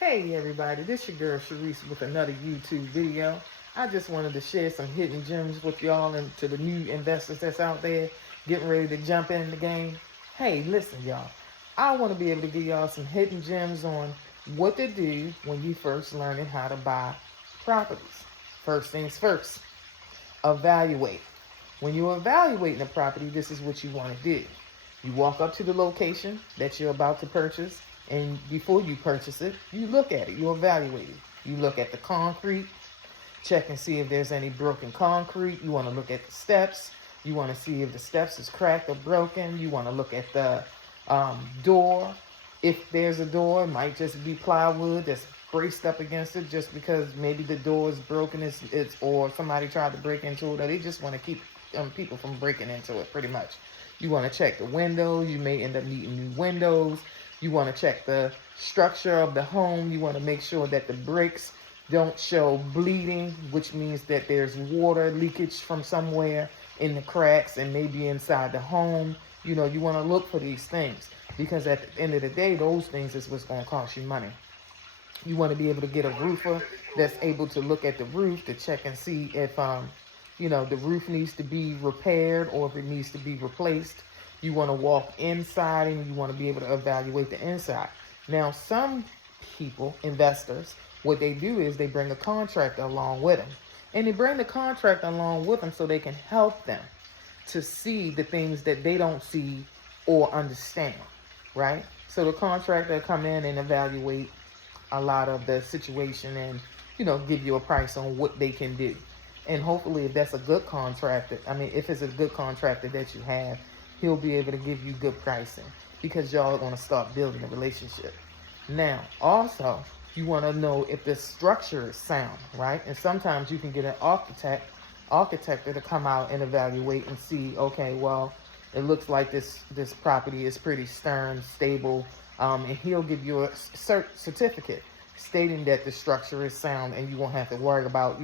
Hey everybody, this your girl Sharice with another YouTube video. I just wanted to share some hidden gems with y'all and to the new investors that's out there getting ready to jump in the game. Hey, listen y'all, I want to be able to give y'all some hidden gems on what to do when you first learning how to buy properties. First things first, evaluate. When you're evaluating a property, this is what you want to do. You walk up to the location that you're about to purchase, and before you purchase it, you look at it, you evaluate it. You look at the concrete, check and see if there's any broken concrete. You want to look at the steps. You want to see if the steps is cracked or broken. You want to look at the door. If there's a door, it might just be plywood that's braced up against it just because maybe the door is broken, it's or somebody tried to break into it, or they just want to keep people from breaking into it, pretty much. You want to check the windows. You may end up needing new windows. You want to check the structure of the home. You want to make sure that the bricks don't show bleeding, which means that there's water leakage from somewhere in the cracks and maybe inside the home. You know, you want to look for these things because at the end of the day, those things is what's going to cost you money. You want to be able to get a roofer that's able to look at the roof to check and see if, the roof needs to be repaired or if it needs to be replaced. You want to walk inside and you want to be able to evaluate the inside. Now, some people, investors, what they do is they bring a contractor along with them. And they bring the contractor along with them so they can help them to see the things that they don't see or understand, right? So the contractor will come in and evaluate a lot of the situation and, give you a price on what they can do. And hopefully if that's a good contractor, if it's a good contractor that you have, he'll be able to give you good pricing because y'all are going to start building a relationship. Now, also, you want to know if the structure is sound, right? And sometimes you can get an architect to come out and evaluate and see, okay, well, it looks like this property is pretty stern, stable, and he'll give you a certificate stating that the structure is sound and you won't have to worry about,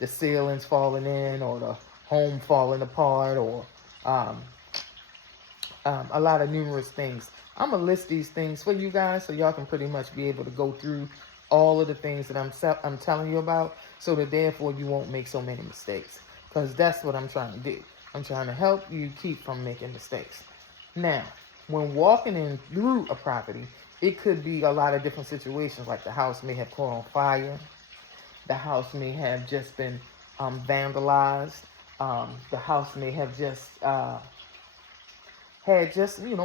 the ceilings falling in or the home falling apart or a lot of numerous things. I'm going to list these things for you guys so y'all can pretty much be able to go through all of the things that I'm telling you about so that therefore you won't make so many mistakes, because that's what I'm trying to do. I'm trying to help you keep from making mistakes. Now, when walking in through a property, it could be a lot of different situations, like the house may have caught on fire. The house may have just been vandalized. The house may have just had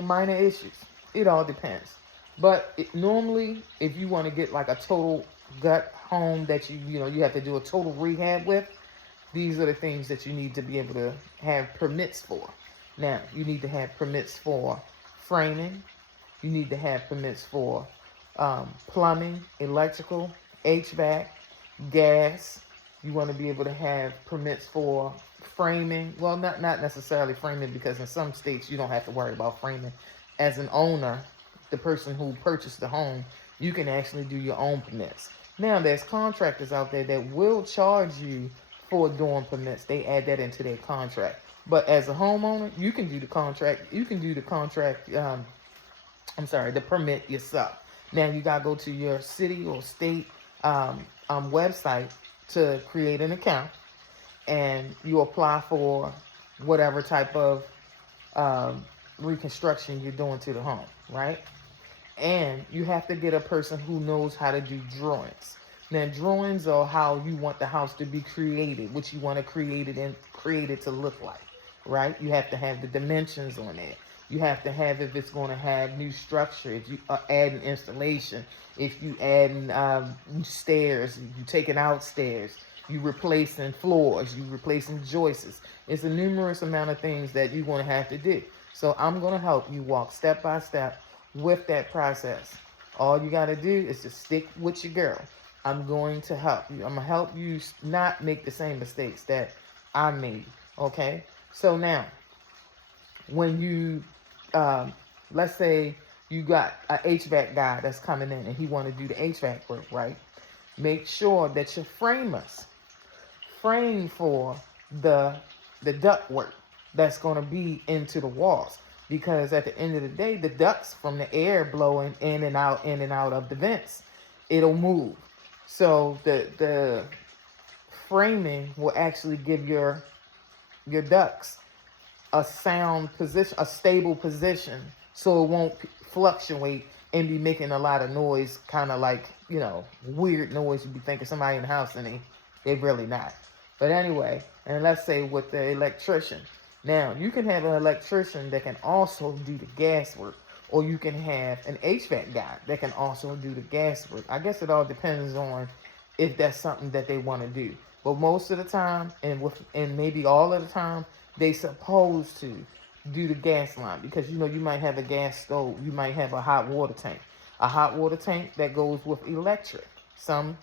minor issues. It all depends. But normally, if you want to get like a total gut home that you have to do a total rehab with, these are the things that you need to be able to have permits for. Now, you need to have permits for framing. You need to have permits for plumbing, electrical, HVAC, gas. You want to be able to have permits for framing. Well, not necessarily framing, because in some states you don't have to worry about framing. As an owner, the person who purchased the home, you can actually do your own permits. Now, there's contractors out there that will charge you for doing permits. They add that into their contract. But as a homeowner, you can do the contract. You can do the the permit yourself. Now, you got to go to your city or state website to create an account, and you apply for whatever type of reconstruction you're doing to the home, right? And you have to get a person who knows how to do drawings. Now, drawings are how you want the house to be created, what you want to create it to look like, right? You have to have the dimensions on it. You have to have if it's going to have new structure, if you add an installation, if you add stairs, you taking out stairs, you replacing floors, you replacing joists. It's a numerous amount of things that you're going to have to do. So I'm going to help you walk step by step with that process. All you got to do is just stick with your girl. I'm going to help you. I'm going to help you not make the same mistakes that I made, okay? So now, when you, let's say you got an HVAC guy that's coming in and he want to do the HVAC work, right? Make sure that your framers frame for the duct work that's going to be into the walls, because at the end of the day, the ducts from the air blowing in and out of the vents, it'll move. So the framing will actually give your ducts a sound position, a stable position, so it won't fluctuate and be making a lot of noise, kind of like, weird noise. You'd be thinking somebody in the house, and they really not. But anyway, and let's say with the electrician. Now, you can have an electrician that can also do the gas work, or you can have an HVAC guy that can also do the gas work. I guess it all depends on if that's something that they want to do. But most of the time, and maybe all of the time, they supposed to do the gas line, because you might have a gas stove, you might have a hot water tank. A hot water tank that goes with electric. Some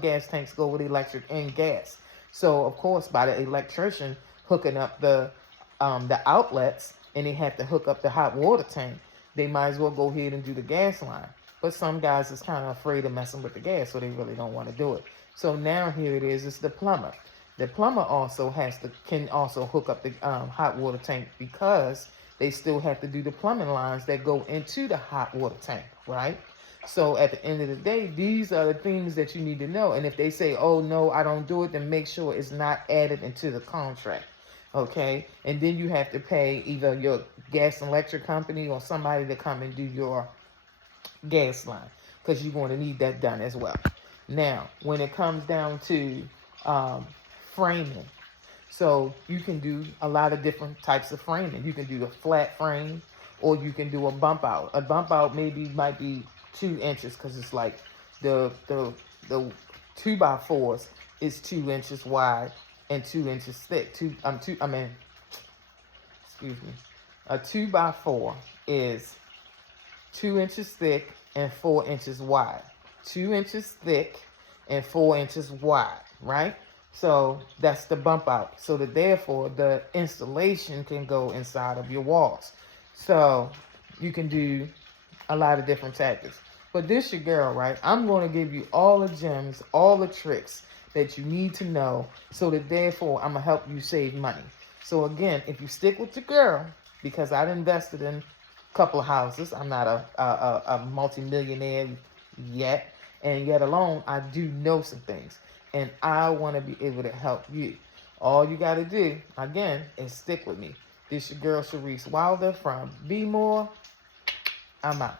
gas tanks go with electric and gas. So of course, by the electrician hooking up the outlets, and they have to hook up the hot water tank, they might as well go ahead and do the gas line. But some guys is kind of afraid of messing with the gas, so they really don't want to do it. So now here it is, it's the plumber. The plumber also can also hook up the hot water tank, because they still have to do the plumbing lines that go into the hot water tank, right? So at the end of the day, these are the things that you need to know. And if they say, oh, no, I don't do it, then make sure it's not added into the contract, okay? And then you have to pay either your gas and electric company or somebody to come and do your gas line, because you're going to need that done as well. Now, when it comes down to framing, so you can do a lot of different types of framing. You can do a flat frame, or you can do a bump out. A bump out might be 2 inches, because it's like the 2x4s is 2 inches wide and 2 inches thick. Excuse me. A 2x4 is 2 inches thick and 4 inches wide. 2 inches thick and 4 inches wide, right? So that's the bump out. So that therefore the installation can go inside of your walls. So you can do a lot of different tactics. But this your girl, right? I'm going to give you all the gems, all the tricks that you need to know, so that therefore I'm going to help you save money. So again, if you stick with your girl, because I've invested in a couple of houses, I'm not a multi-millionaire yet, and yet alone I do know some things, and I want to be able to help you. All you got to do, again, is stick with me. This your girl, Sharice Wilder from Be More. I'm out.